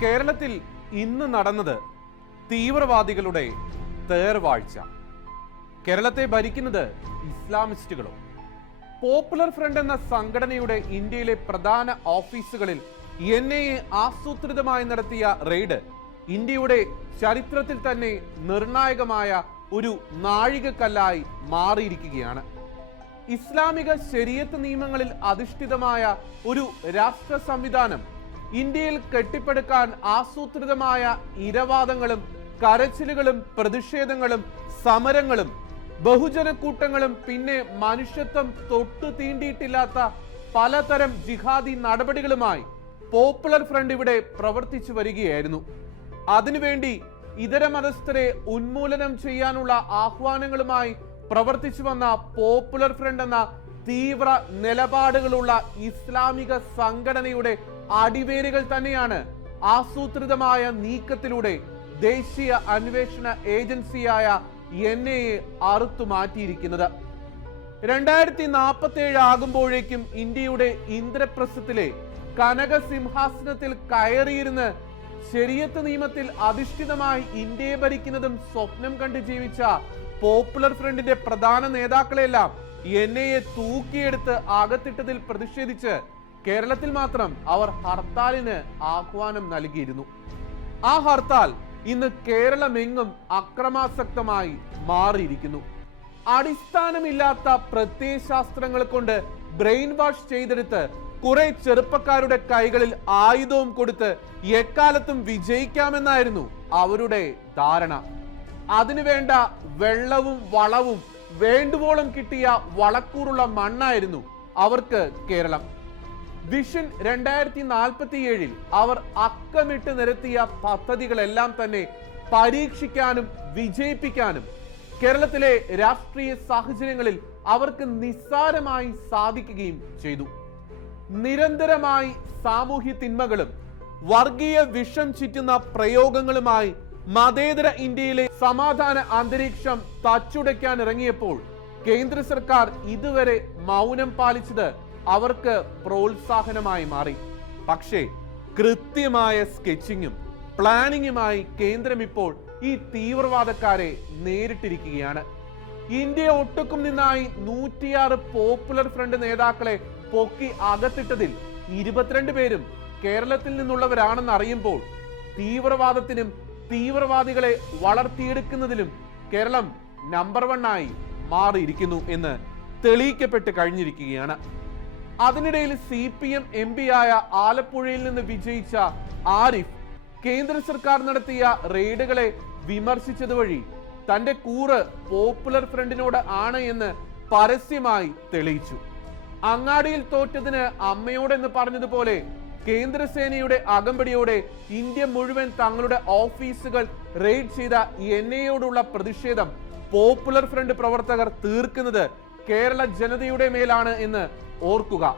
കേരളത്തിൽ ഇന്ന് നടന്നത് തീവ്രവാദികളുടെ തേർവാഴ്ച കേരളത്തെ ഭരിക്കുന്നത് ഇസ്ലാമിസ്റ്റുകളും. പോപ്പുലർ ഫ്രണ്ട് എന്ന സംഘടനയുടെ ഇന്ത്യയിലെ പ്രധാന ഓഫീസുകളിൽ എൻ ഐ എ ആസൂത്രിതമായി നടത്തിയ റെയ്ഡ് ഇന്ത്യയുടെ ചരിത്രത്തിൽ തന്നെ നിർണായകമായ ഒരു നാഴികക്കല്ലായി മാറിയിരിക്കുകയാണ്. ഇസ്ലാമിക ശരീഅത്ത് നിയമങ്ങളിൽ അധിഷ്ഠിതമായ ഒരു രാഷ്ട്ര സംവിധാനം ഇന്ത്യയിൽ കെട്ടിപ്പടുക്കാൻ ആസൂത്രിതമായ ഇരവാദങ്ങളും കരച്ചിലുകളും പ്രതിഷേധങ്ങളും സമരങ്ങളും ബഹുജന കൂട്ടങ്ങളും പിന്നെ മനുഷ്യത്വം തൊട്ടു തീണ്ടിയിട്ടില്ലാത്ത പലതരം ജിഹാദി നടപടികളുമായി പോപ്പുലർ ഫ്രണ്ട് ഇവിടെ പ്രവർത്തിച്ചു വരികയായിരുന്നു. അതിനുവേണ്ടി ഇതര മതസ്ഥരെ ഉന്മൂലനം ചെയ്യാനുള്ള ആഹ്വാനങ്ങളുമായി പ്രവർത്തിച്ചു വന്ന പോപ്പുലർ ഫ്രണ്ട് എന്ന തീവ്ര നിലപാടുകളുള്ള ഇസ്ലാമിക സംഘടനയുടെ അടിവേരുകൾ തന്നെയാണ് ആസൂത്രിതമായ നീക്കത്തിലൂടെ ദേശീയ അന്വേഷണ ഏജൻസിയായ എൻ ഐ എ അറുത്തു മാറ്റിയിരിക്കുന്നത്. രണ്ടായിരത്തി നാൽപ്പത്തി ഏഴ് ആകുമ്പോഴേക്കും ഇന്ത്യയുടെ ഇന്ദ്രപ്രസ്ഥത്തിലെ കനകസിംഹാസനത്തിൽ കയറിയിരുന്ന് ശരിയത്ത് നിയമത്തിൽ അധിഷ്ഠിതമായി ഇന്ത്യയെ ഭരിക്കുന്നതും സ്വപ്നം കണ്ട് ജീവിച്ച പോപ്പുലർ ഫ്രണ്ടിന്റെ പ്രധാന നേതാക്കളെല്ലാം എൻ ഐ എ തൂക്കിയെടുത്ത് അകത്തിട്ടതിൽ പ്രതിഷേധിച്ച് കേരളത്തിൽ മാത്രം അവർ ഹർത്താലിന് ആഹ്വാനം നൽകിയിരുന്നു. ആ ഹർത്താൽ ഇന്ന് കേരളമെങ്ങും അക്രമാസക്തമായി മാറിയിരിക്കുന്നു. അടിസ്ഥാനമില്ലാത്ത പ്രത്യയശാസ്ത്രങ്ങൾ കൊണ്ട് ബ്രെയിൻ വാഷ് ചെയ്തെടുത്ത് കുറെ ചെറുപ്പക്കാരുടെ കൈകളിൽ ആയുധവും കൊടുത്ത് എക്കാലത്തും വിജയിക്കാമെന്നായിരുന്നു അവരുടെ ധാരണ. അതിനുവേണ്ട വെള്ളവും വളവും വേണ്ടുവോളം കിട്ടിയ വളക്കൂറുള്ള മണ്ണായിരുന്നു അവർക്ക് കേരളം. വിഷൻ രണ്ടായിരത്തി നാൽപ്പത്തി ഏഴിൽ അവർ അക്കമിട്ട് നിരത്തിയ പദ്ധതികളെല്ലാം തന്നെ പരീക്ഷിക്കാനും വിജയിപ്പിക്കാനും കേരളത്തിലെ രാഷ്ട്രീയ സാഹചര്യങ്ങളിൽ അവർക്ക് നിസ്സാരമായി സാധിക്കുകയും ചെയ്തു. നിരന്തരമായി സാമൂഹ്യ തിന്മകളും വർഗീയ വിഷം ചുറ്റുന്ന പ്രയോഗങ്ങളുമായി മതേതര ഇന്ത്യയിലെ സമാധാന അന്തരീക്ഷം തച്ചുടയ്ക്കാൻ ഇറങ്ങിയപ്പോൾ കേന്ദ്ര സർക്കാർ ഇതുവരെ മൗനം പാലിച്ചത് അവർക്ക് പ്രോത്സാഹനമായി മാറി. പക്ഷേ കൃത്യമായ സ്കെച്ചിങ്ങും പ്ലാനിങ്ങുമായി കേന്ദ്രം ഇപ്പോൾ ഈ തീവ്രവാദക്കാരെ നേരിട്ടിരിക്കുകയാണ്. ഇന്ത്യ ഒട്ടുക്കും നിന്നായി നൂറ്റിയാറ് പോപ്പുലർ ഫ്രണ്ട് നേതാക്കളെ പൊക്കി അകത്തിട്ടതിൽ ഇരുപത്തിരണ്ട് പേരും കേരളത്തിൽ നിന്നുള്ളവരാണെന്ന് അറിയുമ്പോൾ തീവ്രവാദത്തിനും തീവ്രവാദികളെ വളർത്തിയെടുക്കുന്നതിലും കേരളം നമ്പർ വണ്ണായി മാറിയിരിക്കുന്നു എന്ന് തെളിയിക്കപ്പെട്ട് കഴിഞ്ഞിരിക്കുകയാണ്. അതിനിടയിൽ C P M M P ആയ ആലപ്പുഴയിൽ നിന്ന് വിജയിച്ച ആരിഫ് കേന്ദ്ര സർക്കാർ നടത്തിയ റെയ്ഡുകളെ വിമർശിച്ചത് വഴി തന്റെ കൂറ് പോപ്പുലർ ഫ്രണ്ടിനോട് ആണ് എന്ന് പരസ്യമായി തെളിയിച്ചു. അങ്ങാടിയിൽ തോറ്റതിന് അമ്മയോടെന്ന് പറഞ്ഞതുപോലെ കേന്ദ്രസേനയുടെ അകമ്പടിയോടെ ഇന്ത്യ മുഴുവൻ തങ്ങളുടെ ഓഫീസുകൾ റെയ്ഡ് ചെയ്ത എൻ എയോടുള്ള പ്രതിഷേധം പോപ്പുലർ ഫ്രണ്ട് പ്രവർത്തകർ തീർക്കുന്നത് കേരള ജനതയുടെ മേലാണ് എന്ന് ഓർക്കുക.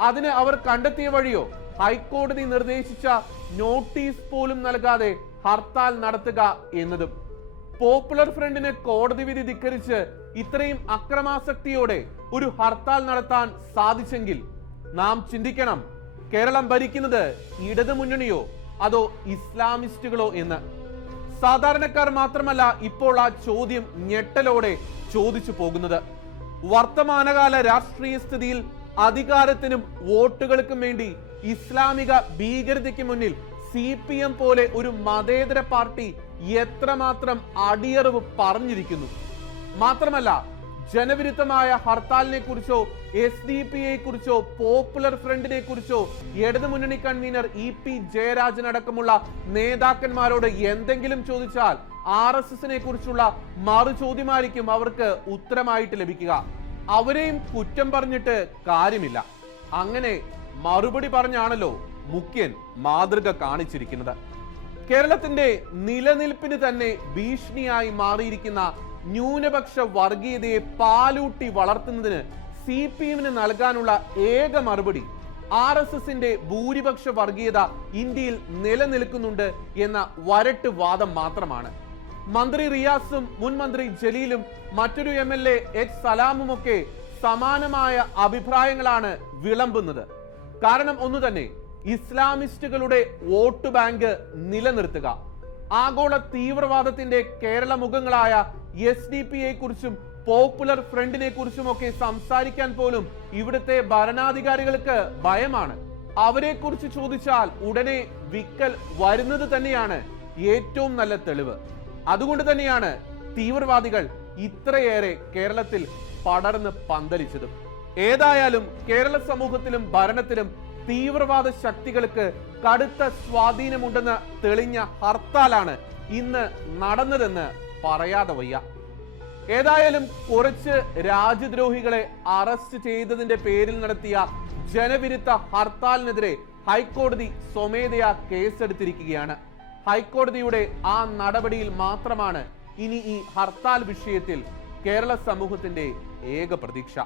അതിന് അവർ കണ്ടെത്തിയ വഴിയോ? ഹൈക്കോടതി നിർദ്ദേശിച്ച നോട്ടീസ് പോലും നൽകാതെ ഹർത്താൽ നടത്തുക എന്നതും. പോപ്പുലർ ഫ്രണ്ടിന് കോടതി വിധി ധിക്കരിച്ച് ഇത്രയും അക്രമാസക്തിയോടെ ഒരു ഹർത്താൽ നടത്താൻ സാധിച്ചെങ്കിൽ നാം ചിന്തിക്കണം കേരളം ഭരിക്കുന്നത് ഇടതു മുന്നണിയോ അതോ ഇസ്ലാമിസ്റ്റുകളോ എന്ന്. സാധാരണക്കാർ മാത്രമല്ല ഇപ്പോൾ ആ ചോദ്യം ഞെട്ടലോടെ ചോദിച്ചു പോകുന്നത്. വർത്തമാനകാല രാഷ്ട്രീയ സ്ഥിതിയിൽ അധികാരത്തിനും വോട്ടുകൾക്കും വേണ്ടി ഇസ്ലാമിക ഭീകരതയ്ക്ക് മുന്നിൽ സി പി എം പോലെ ഒരു മതേതര പാർട്ടി എത്രമാത്രം അടിയറവ് പറഞ്ഞിരിക്കുന്നു. മാത്രമല്ല ജനവിരുദ്ധമായ ഹർത്താലിനെ കുറിച്ചോ എസ് ഡി പി യെ കുറിച്ചോ പോപ്പുലർ ഫ്രണ്ടിനെ കുറിച്ചോ ഇടതുമുന്നണി കൺവീനർ ഇ പി ജയരാജൻ അടക്കമുള്ള നേതാക്കന്മാരോട് എന്തെങ്കിലും ചോദിച്ചാൽ ആർ എസ് എസിനെ കുറിച്ചുള്ള മറു ചോദ്യമായിരിക്കും അവർക്ക് ഉത്തരമായിട്ട് ലഭിക്കുക. അവരെയും കുറ്റം പറഞ്ഞിട്ട് കാര്യമില്ല. അങ്ങനെ മറുപടി പറഞ്ഞാണല്ലോ മുഖ്യൻ മാതൃക കാണിച്ചിരിക്കുന്നത്. കേരളത്തിന്റെ നിലനിൽപ്പിന് തന്നെ ഭീഷണിയായി മാറിയിരിക്കുന്ന ന്യൂനപക്ഷ വർഗീയതയെ പാലൂട്ടി വളർത്തുന്നതിന് സി പി എമ്മിന് നൽകാനുള്ള ഏക മറുപടി ആർ എസ് എസിന്റെ ഭൂരിപക്ഷ വർഗീയത ഇന്ത്യയിൽ നിലനിൽക്കുന്നുണ്ട് എന്ന വരട്ട് വാദം മാത്രമാണ്. മന്ത്രി റിയാസും മുൻ മന്ത്രി ജലീലും മറ്റൊരു എം എൽ എ എച്ച് സലാമുമൊക്കെ സമാനമായ അഭിപ്രായങ്ങളാണ് വിളമ്പുന്നത്. കാരണം ഒന്നു തന്നെ ഇസ്ലാമിസ്റ്റുകളുടെ വോട്ട് ബാങ്ക് നിലനിർത്തുക. ആഗോള തീവ്രവാദത്തിന്റെ കേരള മുഖങ്ങളായ എസ് ഡി പിയെ കുറിച്ചും പോപ്പുലർ ഫ്രണ്ടിനെ കുറിച്ചുമൊക്കെ സംസാരിക്കാൻ പോലും ഇവിടുത്തെ ഭരണാധികാരികൾക്ക് ഭയമാണ്. അവരെ കുറിച്ച് ചോദിച്ചാൽ ഉടനെ വിക്കൽ വരുന്നത് തന്നെയാണ് ഏറ്റവും നല്ല തെളിവ്. അതുകൊണ്ട് തന്നെയാണ് തീവ്രവാദികൾ ഇത്രയേറെ കേരളത്തിൽ പടർന്ന് പന്തലിച്ചതും. ഏതായാലും കേരള സമൂഹത്തിലും ഭരണത്തിലും തീവ്രവാദ ശക്തികൾക്ക് കടുത്ത സ്വാധീനമുണ്ടെന്ന് തെളിഞ്ഞ ഹർത്താലാണ് ഇന്ന് നടന്നതെന്ന് പറയാതെ വയ്യ. ഏതായാലും കുറച്ച് രാജ്യദ്രോഹികളെ അറസ്റ്റ് ചെയ്തതിന്റെ പേരിൽ നടത്തിയ ജനവിരുദ്ധ ഹർത്താലിനെതിരെ ഹൈക്കോടതി സ്വമേധയാ കേസെടുത്തിരിക്കുകയാണ്. ഹൈക്കോടതിയുടെ ആ നടപടിയിൽ മാത്രമാണ് ഇനി ഈ ഹർത്താൽ വിഷയത്തിൽ കേരള സമൂഹത്തിന്റെ ഏക പ്രതീക്ഷ.